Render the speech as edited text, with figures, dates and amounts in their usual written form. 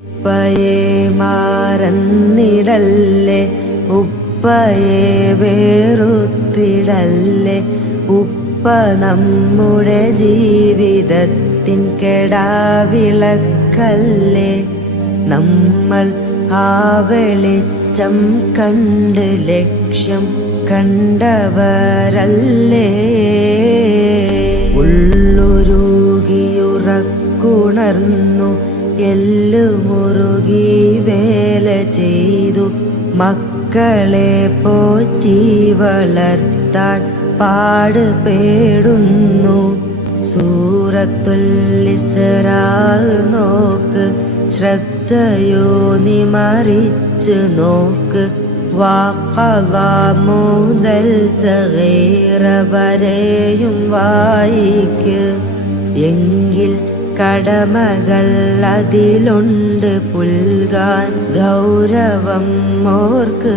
ഉപ്പയെ മാറന്നിടല്ലേ, ഉപ്പയെ വേറുത്തിടല്ലേ. ഉപ്പ നമ്മുടെ ജീവിതത്തിൻ കെടാവിളക്കല്ലേ. നമ്മൾ ആ വെളിച്ചം കണ്ട് ലക്ഷ്യം കണ്ടവരല്ലേ. ഉള്ളുരുകിയുറക്കുണർന്നു എല്ലുമുറുകി വേല ചെയ്തു. മക്കളെ പോറ്റി വളർത്താൻ പാടുപെടുന്നു. സൂറത്തുൽ ഇസ്രാ നോക്ക്, ശ്രദ്ധയോനി മറിച്ച് നോക്ക്. വാഖളാ മുതൽ സഗീറ വരെയും വായിക്ക്. എങ്കിൽ കടമകൾ അതിലുണ്ട് പുൽകാൻ ഗൗരവം ഓർക്ക്.